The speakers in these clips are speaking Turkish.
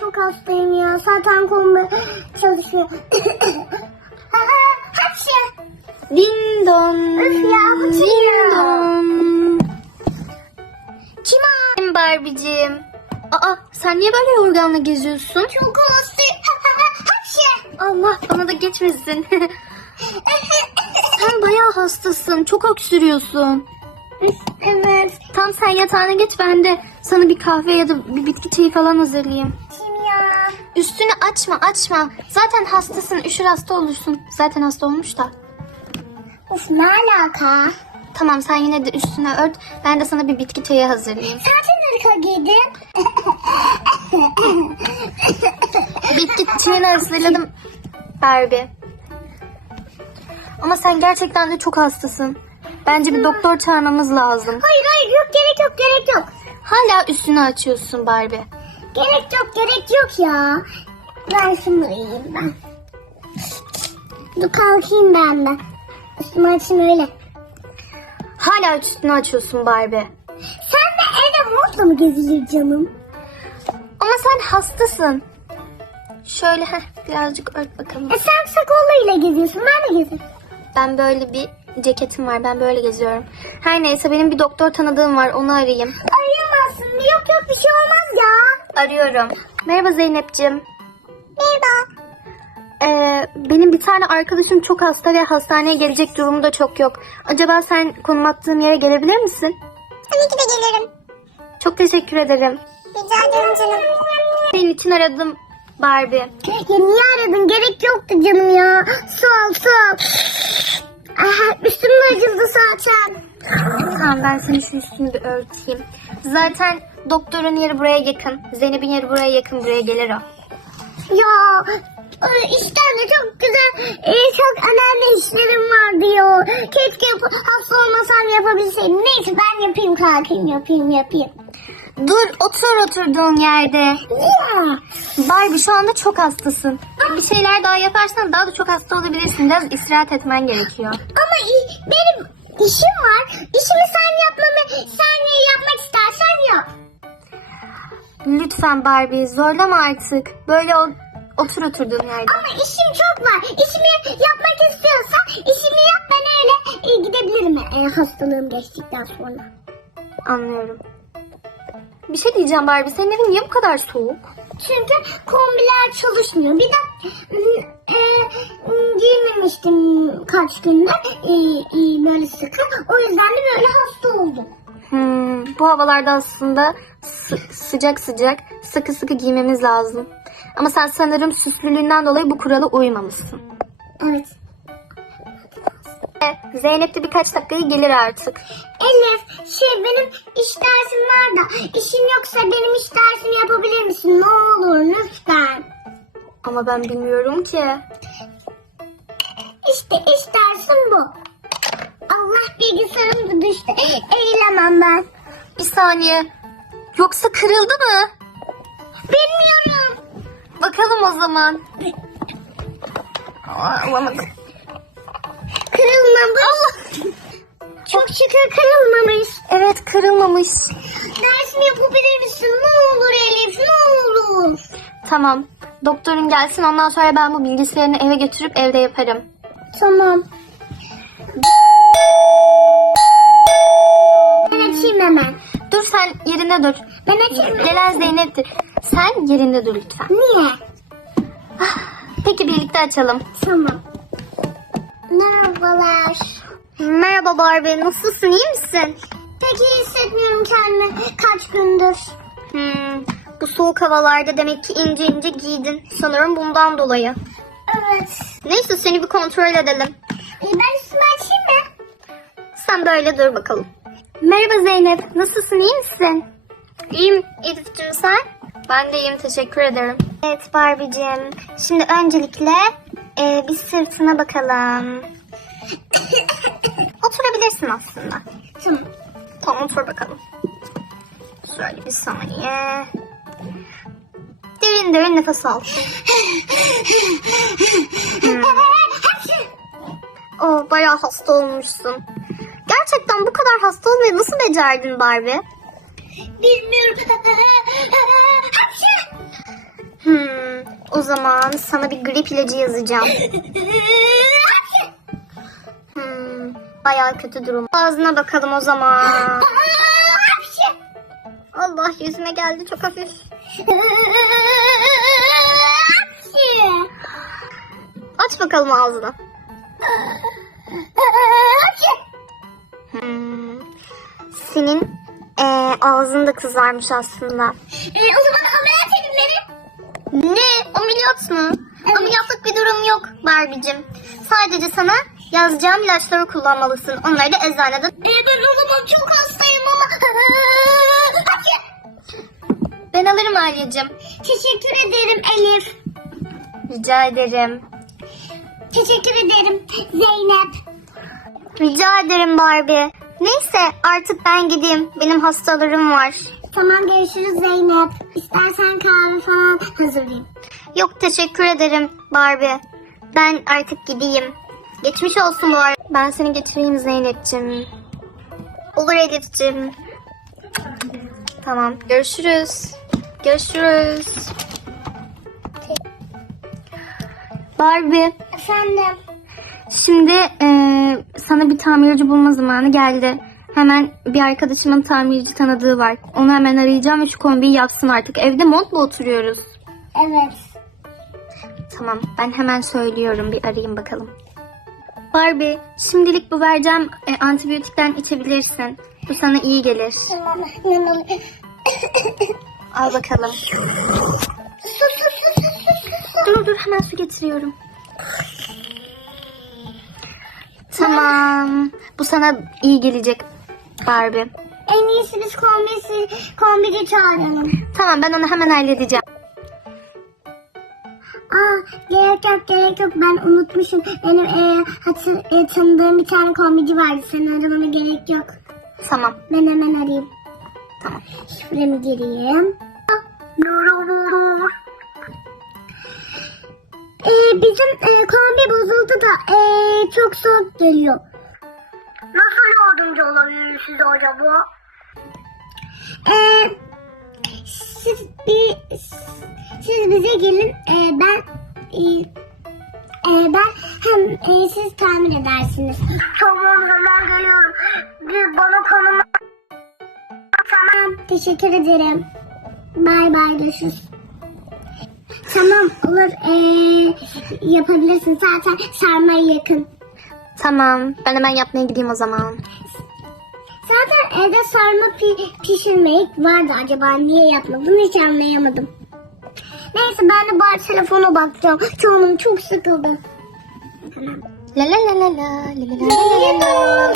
çok hastayım ya. Zaten kolum çalışmıyor. Hapşi. Din don. Öf ya, din ya? don. Kim? Benim Barbie'cim. Aa sen niye böyle yorganla geziyorsun? Çok hastayım. Hapşi. Allah bana da geçmesin. sen bayağı hastasın. Çok öksürüyorsun. evet. Tam sen yatağına geç ben de sana bir kahve ya da bir bitki çayı falan hazırlayayım. Üstünü açma açma. Zaten hastasın üşür hasta olursun. Zaten hasta olmuş da. Of ne alaka? Tamam sen yine de üstüne ört. Ben de sana bir bitki çayı hazırlayayım. Zaten ırka giydin. Bitki çayını hazırladım Barbie. Ama sen gerçekten de çok hastasın. Bence bir doktor çağırmamız lazım. Hayır hayır yok gerek yok gerek yok. Hala üstünü açıyorsun Barbie. Gerek yok gerek yok ya. Ben şunu yiyeyim ben. Dur kalkayım ben de. Üstümü açayım öyle. Hala üstünü açıyorsun Barbie. Sen de evde mutlu mu gezilir canım? Ama sen hastasın. Şöyle heh, birazcık ört bakalım. E sen sakolluyla geziyorsun ben de geziyorum. Ben böyle bir ceketim var. Ben böyle geziyorum. Her neyse benim bir doktor tanıdığım var. Onu arayayım. Arayamazsın yok yok bir şey olmaz ya. Arıyorum. Merhaba Zeynep'ciğim. Merhaba. Ee, benim bir tane arkadaşım çok hasta ve hastaneye gelecek durumu da çok yok. Acaba sen konum attığım yere gelebilir misin? Tabii ki de gelirim. Çok teşekkür ederim. Rica ederim canım. Senin için aradım Barbie. Ya niye aradın? Gerek yoktu canım ya. Sağ ol sağ ol. Aha, üstüm de acıdı zaten. Tamam ben senin şu üstünü bir örteyim. Zaten doktorun yeri buraya yakın. Zeynep'in yeri buraya yakın. Buraya gelir o. Ya e, işten de çok güzel, e, çok önemli işlerim var diyor. Keşke hasta olmasam yapabilseydim. Neyse ben yapayım kalkayım yapayım yapayım. Dur otur oturduğun yerde. Ya, Barbie şu anda çok hastasın. Bir şeyler daha yaparsan daha da çok hasta olabilirsin. Biraz istirahat etmen gerekiyor. ama benim işim var. İşimi sen yapmamı, sen yapmak istersen yap. Lütfen Barbie zorlama artık. Böyle otur oturduğun yerde. Ama işim çok var. İşimi yapmak istiyorsan işimi yap ben öyle e, gidebilirim e, hastalığım geçtikten sonra. Anlıyorum. Bir şey diyeceğim Barbie. Senin evin niye bu kadar soğuk? Çünkü kombiler çalışmıyor. Bir de e, giymemiştim kaç gündür e, e, böyle sıkı. O yüzden de böyle hasta oldum. Hmm, bu havalarda aslında sı- sıcak sıcak sıkı sıkı giymemiz lazım. Ama sen sanırım süslülüğünden dolayı bu kurala uymamışsın. Evet. Zeynep de birkaç dakikaya gelir artık. Elif şey benim iş dersim var da işin yoksa benim iş dersimi yapabilir misin? Ne olur lütfen. Ama ben bilmiyorum ki. İşte iş dersim bu. Allah bilgisayarım da düştü. Eğilemem ben. Bir saniye. Yoksa kırıldı mı? Bilmiyorum. Bakalım o zaman. Aa, olamadı. Kırılmamış. Allah. Çok şükür kırılmamış. Evet kırılmamış. Dersimi yapabilir misin? Ne olur Elif ne olur. Tamam. Doktorun gelsin ondan sonra ben bu bilgisayarını eve götürüp evde yaparım. Tamam. Ben açayım hemen. Dur sen yerinde dur. Ben açayım. Gelen Zeynep'tir. Sen yerinde dur lütfen. Niye? Peki birlikte açalım. Tamam. Merhabalar. Merhaba Barbie. Nasılsın? iyi misin? Pek iyi hissetmiyorum kendimi kaç gündür. Hmm, bu soğuk havalarda demek ki ince ince giydin. Sanırım bundan dolayı. Evet. Neyse seni bir kontrol edelim. E, ben üstümü açayım mı? Sen böyle dur bakalım. Merhaba Zeynep. Nasılsın? iyi misin? İyiyim Elif'cim sen? Ben de iyiyim. Teşekkür ederim. Evet Barbie'cim. Şimdi öncelikle e, bir sırtına bakalım. Oturabilirsin aslında. Tamam. Tamam otur bakalım. Şöyle bir saniye. Derin derin nefes al. Hmm. Oh, bayağı hasta olmuşsun. Gerçekten bu kadar hasta olmayı nasıl becerdin Barbie? Bilmiyorum. O zaman sana bir grip ilacı yazacağım. Hmm, bayağı kötü durum. Ağzına bakalım o zaman. Allah yüzüme geldi çok hafif. Aç bakalım ağzını. Hmm. Senin eee ağzın da kızarmış aslında. E, o zaman. Ne? Ameliyat mı? Ameliyatlık bir durum yok Barbie'cim. Sadece sana yazacağım ilaçları kullanmalısın. Onları da eczaneden... E, ben o zaman çok hastayım ama. Ben alırım Alya'cığım. Teşekkür ederim Elif. Rica ederim. Teşekkür ederim Zeynep. Rica ederim Barbie. Neyse artık ben gideyim. Benim hastalarım var. Tamam görüşürüz Zeynep. İstersen kahve falan hazırlayayım. Yok teşekkür ederim Barbie. Ben artık gideyim. Geçmiş olsun bu arada. Ben seni getireyim Zeynep'ciğim. Olur Elif'ciğim. Tamam görüşürüz. Görüşürüz. Barbie Efendim. şimdi eee, sana bir tamirci bulma zamanı geldi. Hemen bir arkadaşımın tamirci tanıdığı var. Onu hemen arayacağım ve şu kombiyi yapsın artık. Evde montla oturuyoruz. Evet. Tamam ben hemen söylüyorum bir arayayım bakalım. Barbie şimdilik bu vereceğim e, antibiyotikten içebilirsin. Bu sana iyi gelir. Tamam. Al bakalım. su su su su su su. Dur dur hemen su getiriyorum. Tamam. Bu sana iyi gelecek Barbie. En iyisi biz kombisi, kombici çağıralım. Tamam ben onu hemen halledeceğim. Gerek yok gerek yok ben unutmuşum. Benim e, hatır, e, tanıdığım bir tane kombici vardı. Senin aramana gerek yok. Tamam. Ben hemen arayayım. Tamam. Şifremi gireyim. Ee, bizim e, kombi bozuldu da e, çok soğuk geliyor. Nasıl yardımcı olabilirim size acaba? Ee, siz, bir, siz bize gelin. E, ben ben hem e, siz tahmin edersiniz. Tamam hemen geliyorum. Bir bana konum Tamam, teşekkür ederim. Bay bay, görüşürüz. Tamam, olur. Ee, yapabilirsin. Zaten sarmaya yakın. Tamam ben hemen yapmaya gideyim o zaman. Zaten evde sarma pi- pişirmek vardı. Acaba niye yapmadın hiç anlayamadım. Neyse ben de bari telefona bakacağım. Canım çok sıkıldı. La la la la la la la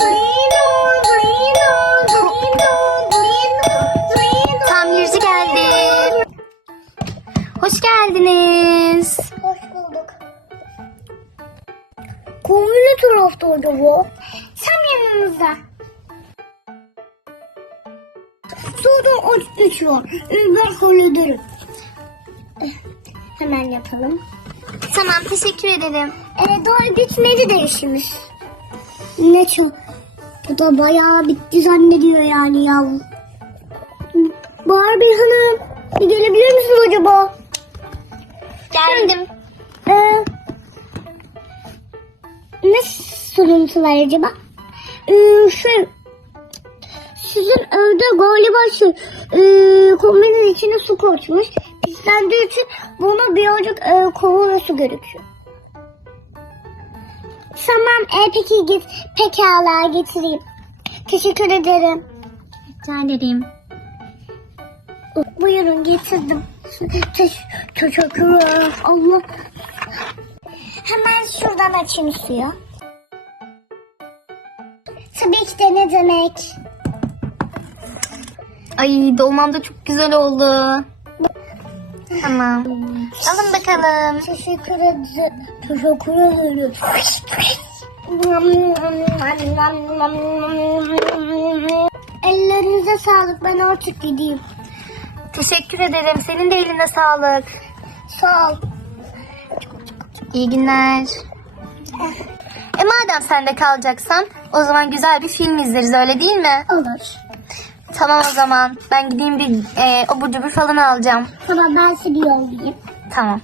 Tamirci geldi. Hoş geldiniz. Hoş bulduk. Komünü tarafta acaba? Tam yanımızda. Solda 3 var. Ben hallederim. Yapalım. Tamam teşekkür ederim. Ee, daha bitmedi de işimiz. Ne çok. Bu da bayağı bitti zannediyor yani ya. Barbie Hanım. Bir gelebilir misin acaba? Geldim. Ee, ne soruntu var acaba? Ee, şey, sizin evde galiba şey, e, kombinin içine su koçmuş. Pislendiği için buna birazcık e, kova su gerekiyor. Tamam, e, peki git, pekala getireyim. Teşekkür ederim. Rica ederim. Buyurun getirdim. Teş teşekkürler. Allah. Hemen şuradan açayım suyu. Tabii ki de ne demek. Ay dolmam da çok güzel oldu. Tamam. Alın bakalım. Teşekkür ederim. Teşekkür ederim. Ellerinize sağlık. Ben artık gideyim. Teşekkür ederim. Senin de eline sağlık. Sağ ol. İyi günler. E madem sen de kalacaksan o zaman güzel bir film izleriz öyle değil mi? Olur. Tamam o zaman. Ben gideyim bir e, abur cubur falan alacağım. Tamam ben sizi yollayayım. Tamam.